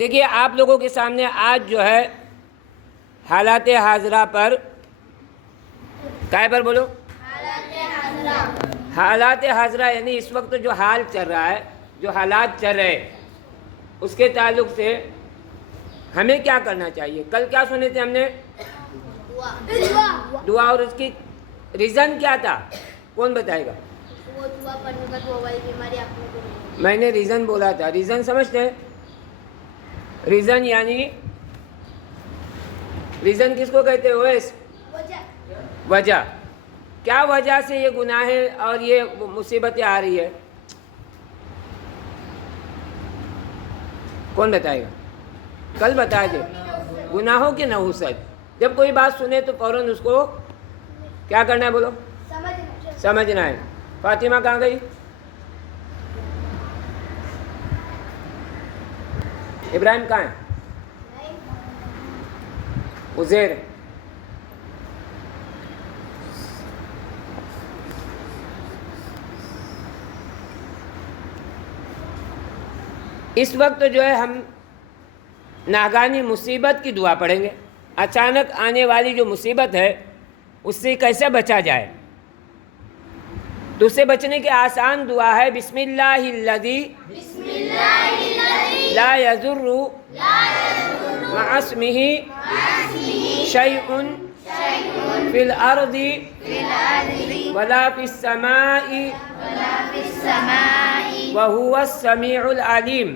دیکھیے آپ لوگوں کے سامنے آج جو ہے حالات حاضرہ پر کائے پر بولو حالات حاضرہ یعنی اس وقت جو حال چل رہا ہے، جو حالات چل رہے اس کے تعلق سے ہمیں کیا کرنا چاہیے. کل کیا سنے تھے ہم نے؟ دعا. اور اس کی ریزن کیا تھا؟ کون بتائے گا؟ میں نے ریزن بولا تھا. ریزن سمجھتے ہیں؟ ریزن یعنی ریزن کس کو کہتے ہوئے؟ وجہ. کیا وجہ سے یہ گناہ اور یہ مصیبتیں آ رہی ہے؟ کون بتائے گا؟ کل بتائے تھے گناہوں کی نحوست. جب کوئی بات سنے تو فوراً اس کو کیا کرنا ہے؟ بولو. سمجھنا ہے. فاطمہ کہاں گئی؟ ابراہیم کہاں ہے؟ عزیر. اس وقت جو ہے ہم ناگہانی مصیبت کی دعا پڑھیں گے. اچانک آنے والی جو مصیبت ہے اس سے کیسے بچا جائے، تو اس سے بچنے کی آسان دعا ہے بسم اللہ الذی لا یضر مع اسمہ شیء فی الارض ولا فی السماء وهو السمیع العلیم.